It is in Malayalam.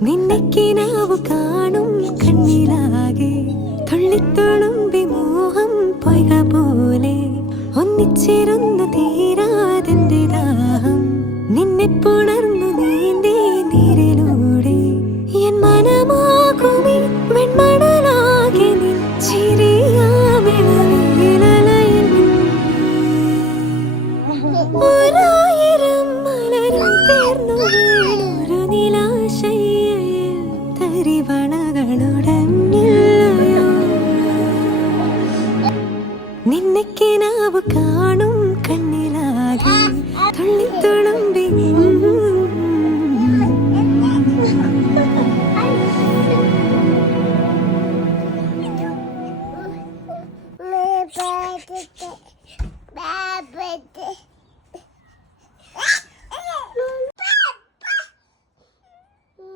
നിന്നെ കിനാവു കാണും കണ്ണിലാകെ തുള്ളിത്തുളുമ്പി മോഹം പൊയ്ക പോലെ ഒന്നിച്ചിരുന്നു തീരാതെന്റെ ദാഹം നിന്നെ പുണർന്നു